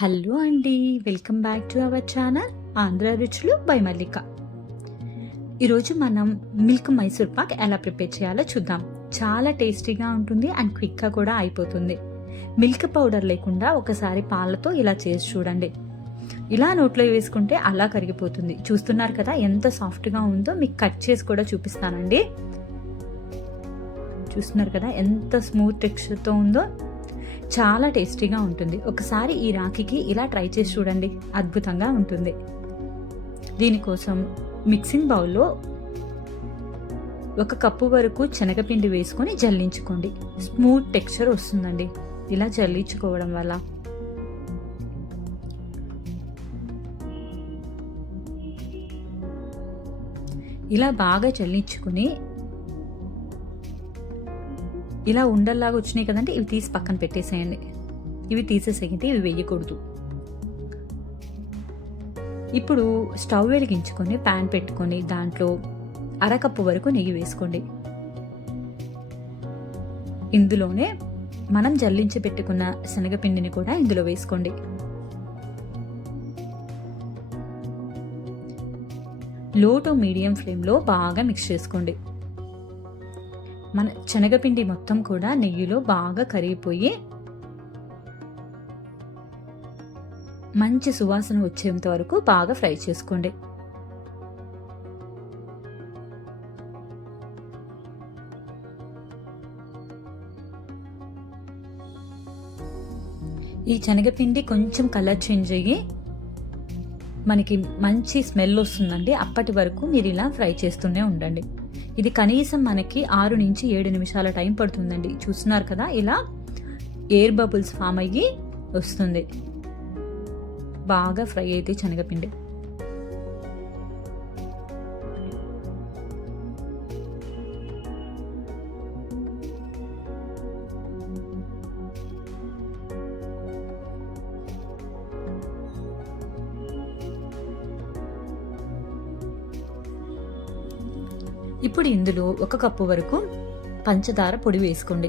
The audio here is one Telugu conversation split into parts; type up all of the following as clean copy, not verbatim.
హలో అండి, welcome back to our channel Andhra రుచులు బై మల్లిక. ఈరోజు మనం మిల్క్ మైసూర్ పాక్ ఎలా ప్రిపేర్ చేయాలో చూద్దాం. చాలా టేస్టీగా ఉంటుంది అండ్ క్విక్గా కూడా అయిపోతుంది. మిల్క్ పౌడర్ లేకుండా ఒకసారి పాలతో ఇలా చేసి చూడండి. ఇలా నోట్లో వేసుకుంటే అలా కరిగిపోతుంది. చూస్తున్నారు కదా ఎంత సాఫ్ట్గా ఉందో. మీకు కట్ చేసి కూడా చూపిస్తానండి. చూస్తున్నారు కదా ఎంత స్మూత్ టెక్స్చర్తో ఉందో. చాలా టేస్టీగా ఉంటుంది. ఒకసారి ఈ రాఖీకి ఇలా ట్రై చేసి చూడండి, అద్భుతంగా ఉంటుంది. దీనికోసం మిక్సింగ్ బౌల్లో 1 కప్పు వరకు శనగపిండి వేసుకొని జల్లించుకోండి. స్మూత్ టెక్స్చర్ వస్తుందండి ఇలా జల్లించుకోవడం వల్ల. ఇలా బాగా జల్లించుకుని ఇలా ఉండల్లాగా వచ్చినాయి కదంటే ఇవి తీసి పక్కన పెట్టేసేయండి. ఇవి తీసేసేయండి, ఇవి వేయకూడదు. ఇప్పుడు స్టవ్ వెలిగించుకొని ప్యాన్ పెట్టుకొని దాంట్లో 1/2 కప్పు వరకు నెయ్యి వేసుకోండి. ఇందులోనే మనం జల్లించి పెట్టుకున్న శనగపిండిని కూడా ఇందులో వేసుకోండి. లో టు మీడియం ఫ్లేమ్లో బాగా మిక్స్ చేసుకోండి. మన శనగపిండి మొత్తం కూడా నెయ్యిలో బాగా కరిగిపోయి మంచి సువాసన వచ్చేంత వరకు బాగా ఫ్రై చేసుకోండి. ఈ శనగపిండి కొంచెం కలర్ చేంజ్ అయ్యి మనకి మంచి స్మెల్ వస్తుందండి. అప్పటి వరకు మీరు ఇలా ఫ్రై చేస్తూనే ఉండండి. ఇది కనీసం మనకి 6 నుంచి 7 నిమిషాల టైం పడుతుందండి. చూస్తున్నారు కదా ఇలా ఎయిర్ బబుల్స్ ఫామ్ అయ్యి వస్తుంది. బాగా ఫ్రై అయితే శనగపిండి. ఇప్పుడు ఇందులో 1 కప్పు వరకు పంచదార పొడి వేసుకోండి.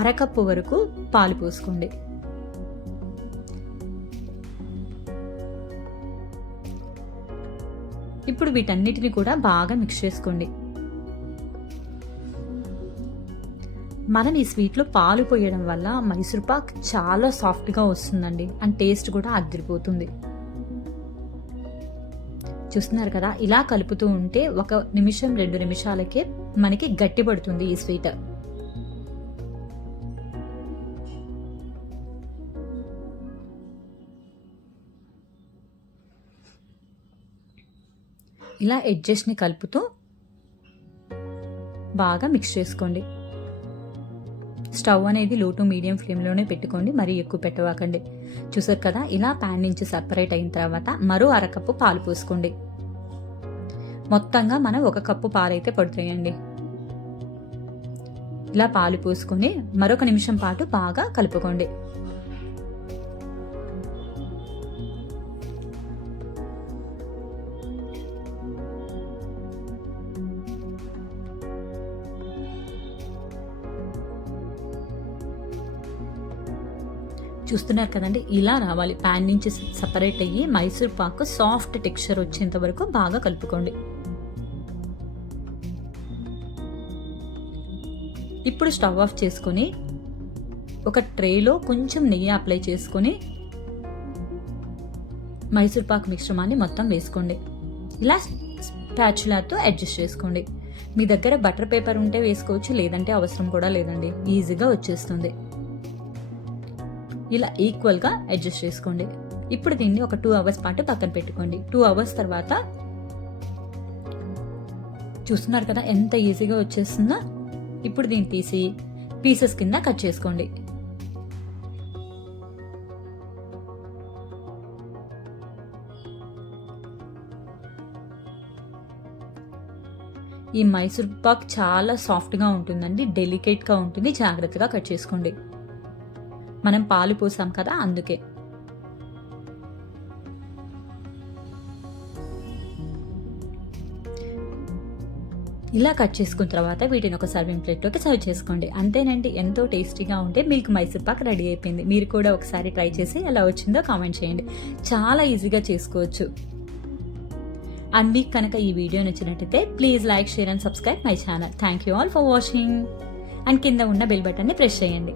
1/2 కప్పు వరకు పాలు పోసుకోండి. ఇప్పుడు వీటన్నిటిని కూడా బాగా మిక్స్ చేసుకోండి. మనం ఈ స్వీట్లో పాలు పోయడం వల్ల మైసూర్ పాక్ చాలా సాఫ్ట్గా వస్తుందండి అండ్ టేస్ట్ కూడా అదిరిపోతుంది. చూస్తున్నారు కదా ఇలా కలుపుతూ ఉంటే 1 నిమిషం 2 నిమిషాలకే మనకి గట్టి పడుతుంది ఈ స్వీట్. ఇలా ఎడ్జెస్ని కలుపుతూ బాగా మిక్స్ చేసుకోండి. స్టవ్ అనేది లో టు మీడియం ఫ్లేమ్లోనే పెట్టుకోండి, మరీ ఎక్కువ పెట్టవాకండి. చూసారు కదా ఇలా ప్యాన్ నుంచి సపరేట్ అయిన తర్వాత మరో 1/2 కప్పు పాలు పోసుకోండి. మొత్తంగా మనం 1 కప్పు పాలైతే పడుతాయండి. ఇలా పాలు పోసుకొని మరొక నిమిషం పాటు బాగా కలుపుకోండి. చూస్తున్నారు కదండి ఇలా రావాలి. ప్యాన్ నుంచి సపరేట్ అయ్యి మైసూర్ పాకు సాఫ్ట్ టెక్స్చర్ వచ్చేంత వరకు బాగా కలుపుకోండి. ఇప్పుడు స్టవ్ ఆఫ్ చేసుకొని ఒక ట్రేలో కొంచెం నెయ్యి అప్లై చేసుకొని మైసూర్ పాక్ మిశ్రమాన్ని మొత్తం వేసుకోండి. ఇలా స్పాచులాతో అడ్జస్ట్ చేసుకోండి. మీ దగ్గర బటర్ పేపర్ ఉంటే వేసుకోవచ్చు, లేదంటే అవసరం కూడా లేదండి, ఈజీగా వచ్చేస్తుంది. ఇలా ఈక్వల్గా అడ్జస్ట్ చేసుకోండి. ఇప్పుడు దీన్ని ఒక 2 అవర్స్ పాటు పక్కన పెట్టుకోండి. 2 అవర్స్ తర్వాత చూస్తున్నారు కదా ఎంత ఈజీగా వచ్చేస్తుందో. ఇప్పుడు దీన్ని తీసి పీసెస్ కింద కట్ చేసుకోండి. ఈ మైసూర్ పాక్ చాలా సాఫ్ట్గా ఉంటుందండి, డెలికేట్గా ఉంటుంది. జాగ్రత్తగా కట్ చేసుకోండి. మనం పాలు పోసాం కదా అందుకే. ఇలా కట్ చేసుకున్న తర్వాత వీటిని ఒక సర్వింగ్ ప్లేట్లోకి సర్వ్ చేసుకోండి. అంతేనండి, ఎంతో టేస్టీగా ఉంటే మిల్క్ మైసూర్ పాక్ రెడీ అయిపోయింది. మీరు కూడా ఒకసారి ట్రై చేసి ఎలా వచ్చిందో కామెంట్ చేయండి. చాలా ఈజీగా చేసుకోవచ్చు. అండ్ మీకు కనుక ఈ వీడియో నచ్చినట్టయితే please like, share and subscribe my channel. Thank you all for watching. And కింద ఉన్న బెల్ బటన్ని ప్రెస్ చేయండి.